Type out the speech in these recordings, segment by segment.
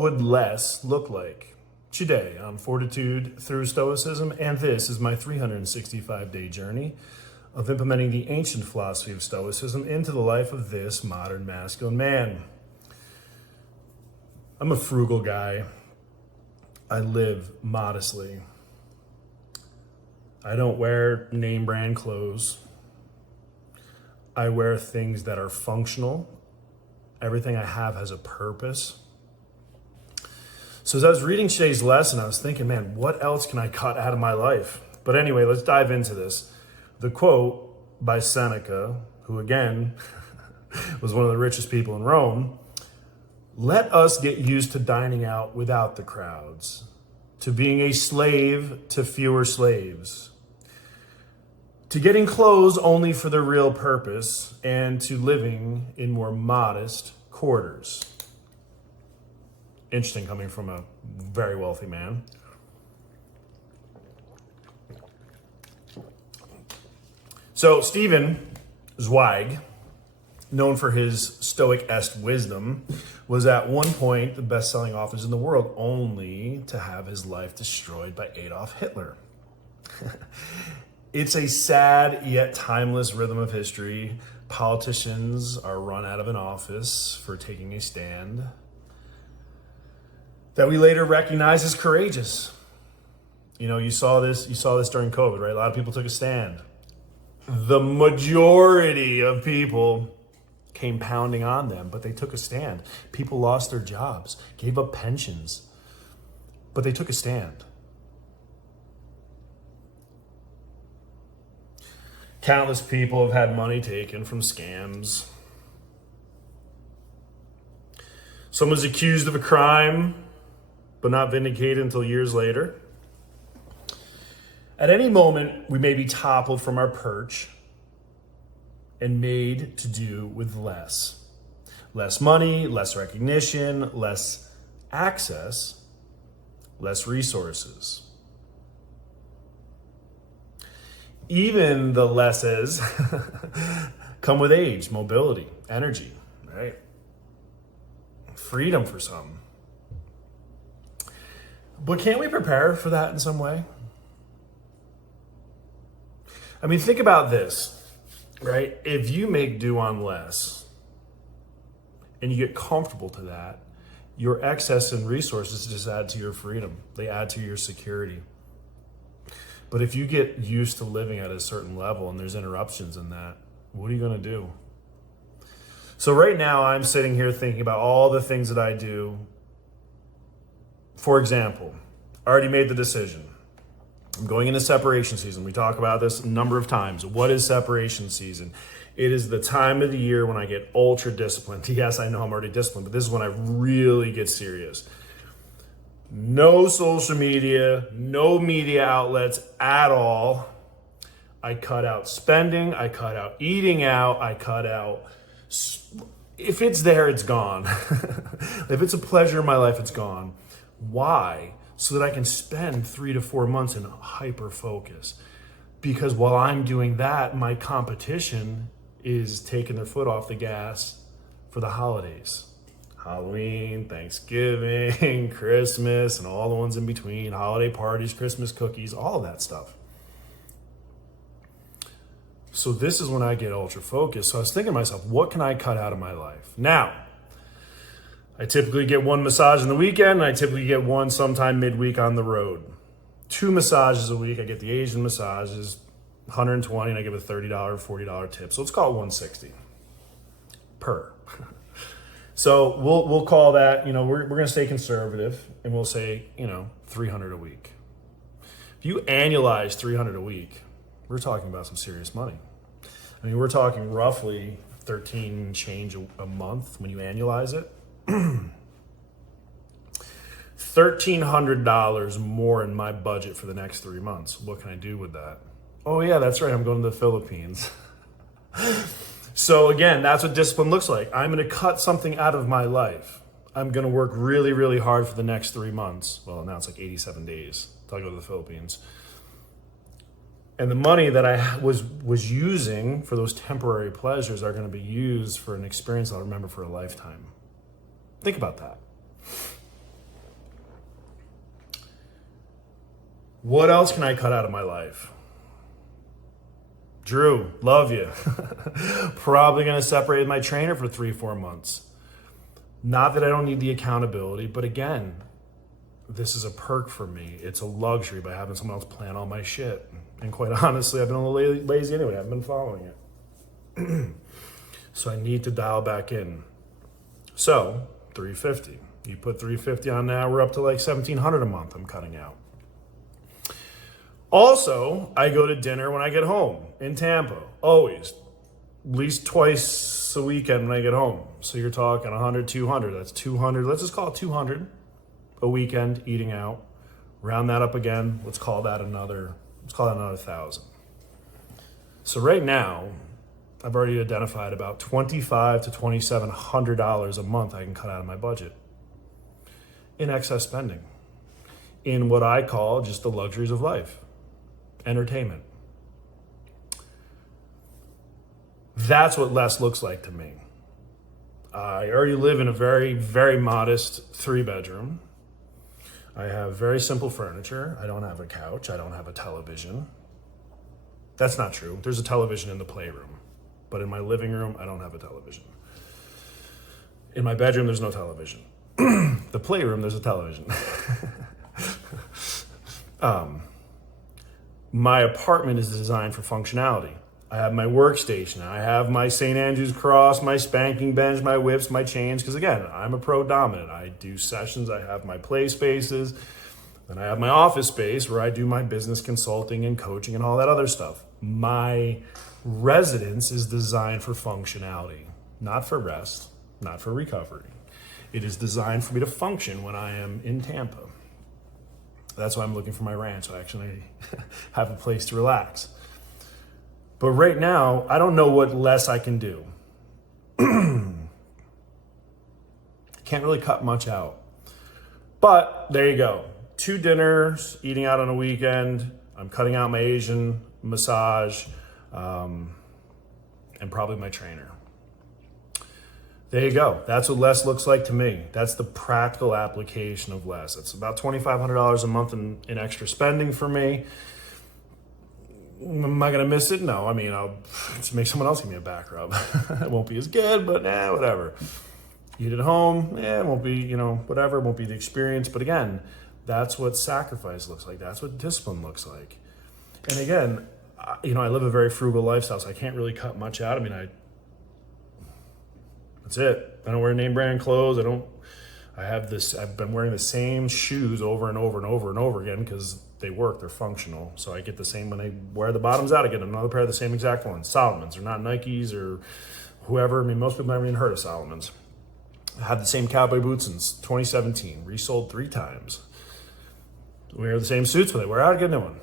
would less look like? Today on Fortitude through Stoicism, and this is my 365-day journey of implementing the ancient philosophy of Stoicism into the life of this modern masculine man. I'm a frugal guy. I live modestly. I don't wear name brand clothes. I wear things that are functional. Everything I have has a purpose. So as I was reading today's lesson, I was thinking, man, what else can I cut out of my life? But anyway, let's dive into this. The quote by Seneca, who again was one of the richest people in Rome: "Let us get used to dining out without the crowds, to being a slave to fewer slaves, to getting clothes only for their real purpose, and to living in more modest quarters." Interesting, coming from a very wealthy man. So Stephen Zweig, known for his Stoic-esque wisdom, was at one point the best-selling author in the world, only to have his life destroyed by Adolf Hitler. It's a sad yet timeless rhythm of history. Politicians are run out of an office for taking a stand that we later recognize as courageous. You know, you saw this during COVID, right? A lot of people took a stand. The majority of people came pounding on them, but they took a stand. People lost their jobs, gave up pensions, but they took a stand. Countless people have had money taken from scams. Someone's accused of a crime, but not vindicated until years later. At any moment, we may be toppled from our perch and made to do with less. Less money, less recognition, less access, less resources. Even the lesses come with age, mobility, energy, right? Freedom for some. But can't we prepare for that in some way? I mean, think about this, right? If you make do on less and you get comfortable to that, your excess in resources just add to your freedom. They add to your security. But if you get used to living at a certain level and there's interruptions in that, what are you going to do? So right now I'm sitting here thinking about all the things that I do. For example, I already made the decision. I'm going into separation season. We talk about this a number of times. What is separation season? It is the time of the year when I get ultra disciplined. Yes, I know I'm already disciplined, but this is when I really get serious. No social media, no media outlets at all. I cut out spending. I cut out eating out. I cut out, if it's there, it's gone. If it's a pleasure in my life, it's gone. Why? So that I can spend 3 to 4 months in hyper focus. Because while I'm doing that, my competition is taking their foot off the gas for the holidays. Halloween, Thanksgiving, Christmas, and all the ones in between, holiday parties, Christmas cookies, all of that stuff. So this is when I get ultra focused. So I was thinking to myself, what can I cut out of my life? Now, I typically get one massage in the weekend, and I typically get one sometime midweek on the road. 2 massages a week. I get the Asian massages, $120, and I give a $30, $40 tip. So let's call it $160 per. So we'll call that, we're going to stay conservative, and we'll say, $300 a week. If you annualize $300 a week, we're talking about some serious money. I mean, we're talking roughly 13 change a month when you annualize it. $1,300 more in my budget for the next 3 months. What can I do with that? Oh yeah, that's right. I'm going to the Philippines. So again, that's what discipline looks like. I'm going to cut something out of my life. I'm going to work really, really hard for the next 3 months. Well, now it's like 87 days till I go to the Philippines. And the money that I was using for those temporary pleasures are going to be used for an experience I'll remember for a lifetime. Think about that. What else can I cut out of my life? Drew, love you. Probably going to separate my trainer for 3-4 months. Not that I don't need the accountability, but again, this is a perk for me. It's a luxury by having someone else plan all my shit. And quite honestly, I've been a little lazy anyway. I haven't been following it. So I need to dial back in. So, $350. You put $350 on now, we're up to like $1,700 a month I'm cutting out. Also, I go to dinner when I get home in Tampa, always. At least twice a weekend when I get home. So you're talking 100, 200. That's 200. Let's just call it 200 a weekend eating out. Round that up again. Let's call that another 1,000. So right now, I've already identified about $2,500 to $2,700 a month I can cut out of my budget in excess spending, in what I call just the luxuries of life, entertainment. That's what less looks like to me. I already live in a very, very modest 3-bedroom. I have very simple furniture. I don't have a couch. I don't have a television. That's not true. There's a television in the playroom. But in my living room, I don't have a television. In my bedroom, there's no television. The playroom, there's a television. My apartment is designed for functionality. I have my workstation. I have my St. Andrew's cross, my spanking bench, my whips, my chains. Because again, I'm a pro dominant. I do sessions. I have my play spaces. Then I have my office space where I do my business consulting and coaching and all that other stuff. My residence is designed for functionality, not for rest, not for recovery. It is designed for me to function when I am in Tampa. That's why I'm looking for my ranch, so I actually have a place to relax. But right now, I don't know what less I can do. Can't really cut much out. But there you go. 2 dinners, eating out on a weekend. I'm cutting out my Asian massage, and probably my trainer. There you go. That's what less looks like to me. That's the practical application of less. It's about $2,500 a month in extra spending for me. Am I going to miss it? No. I mean, I'll just make someone else give me a back rub. It won't be as good, but whatever. Eat at home, it won't be, whatever. It won't be the experience. But again, that's what sacrifice looks like. That's what discipline looks like. And again, I live a very frugal lifestyle, so I can't really cut much out. I mean, that's it. I don't wear name brand clothes. I've been wearing the same shoes over and over and over and over again because they work, they're functional. So I get the same when I wear the bottoms out, I get another pair of the same exact ones. Salomon's, they're not Nikes or whoever. I mean, most people never even heard of Salomon's. I had the same cowboy boots since 2017, resold 3 times. Wear the same suits when they wear out, get a new one.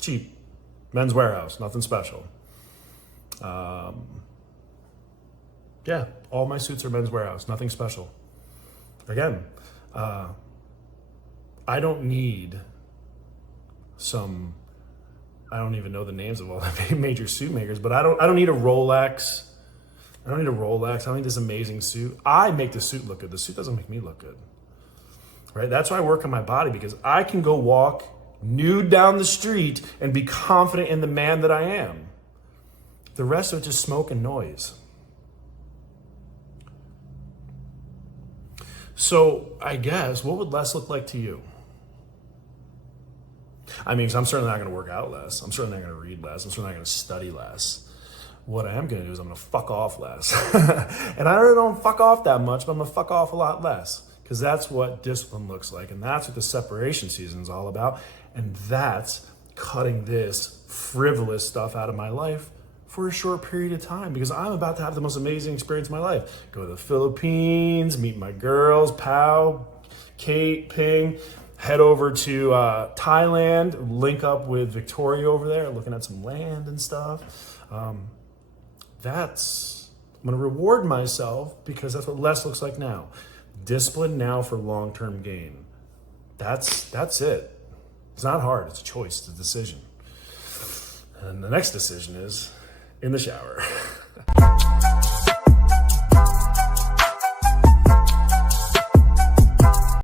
Cheap. Men's Warehouse, nothing special. Yeah, all my suits are Men's Warehouse, nothing special. Again, I don't need I don't even know the names of all the major suit makers, but I don't need a Rolex. I don't need this amazing suit. I make the suit look good. The suit doesn't make me look good. Right? That's why I work on my body, because I can go walk nude down the street and be confident in the man that I am. The rest of it just smoke and noise. So I guess, what would less look like to you? I mean, because I'm certainly not going to work out less. I'm certainly not going to read less. I'm certainly not going to study less. What I am going to do is I'm going to fuck off less. And I really don't fuck off that much, but I'm going to fuck off a lot less. Because that's what discipline looks like. And that's what the separation season is all about. And that's cutting this frivolous stuff out of my life for a short period of time, because I'm about to have the most amazing experience of my life. Go to the Philippines, meet my girls, Pau, Kate, Ping, head over to Thailand, link up with Victoria over there, looking at some land and stuff. I'm gonna reward myself because that's what less looks like now. Discipline now for long-term gain. That's it. It's not hard, it's a choice, it's a decision. And the next decision is in the shower.